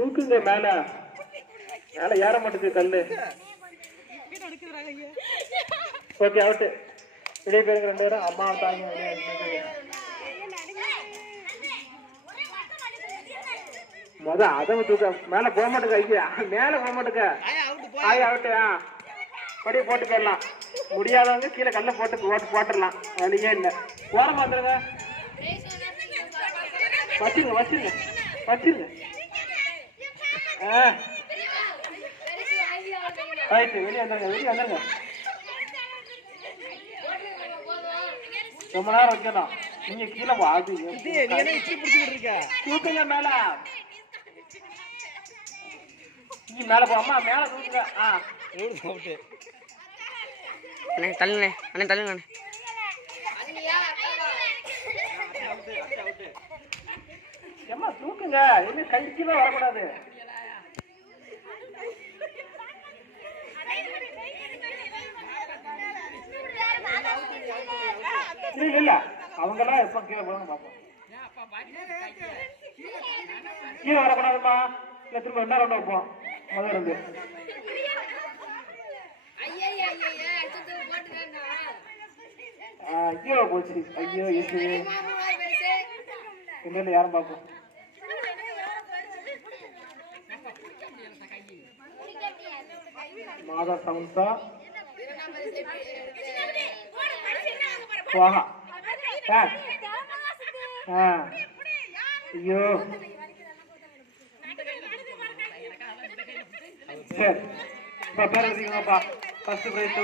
தூக்குங்க மேல. மேல ஏற மாட்டேங்குது கல்லு. ஓகே அவுட்டு வெளியே போயிருங்க ரெண்டு பேரும் அம்மா தாங்க. முத அதவ தூக்க மேல போக மாட்டேங்க ஐயா மேல போக மாட்டேங்க. ஆய் அவுட்டு ஆ. படி போட்டு போயிடலாம். முடியாதவங்க கீழே கல்ல போட்டு போட்டு போட்டுடலாம். வழியே இல்லை. ஓரமா வந்துருங்க. வச்சிருங்க வச்சிருங்க. வச்சிருங்க. ரைட்டு வெளியே வந்துருங்க வெளியே வந்துருங்க. ரொம்ப நேரம் வைக்கணும். நீங்க கீழே வா அது தூக்குங்க மேல. நீ மேல போ அம்மா மேல தூக்குங்க. ஆ. அண்ணே தள்ளுண்ணே அண்ணே தள்ளுங்க அண்ணே. ஏம்மா தூக்குங்க. என்ன கை கீழே வரக்கூடாது. இல்ல இல்ல அவங்க எல்லாம் எப்ப கீழே போகணும் பாப்போம் கீழே வரக்கூடாதுமா இல்ல திரும்ப என்ன ரெண்டு வைப்போம் முதல்ல இருந்து ஐயோ போச்சு. ஐயோ எது இல்ல யாரும் பார்ப்போம். மாதா சமந்தா சுவாகா ஆ. ஆ ஐயோ. சரி. இப்போ பேர் எழுதிக்கோங்கப்பா ஃபர்ஸ்ட் ப்ரைஸ்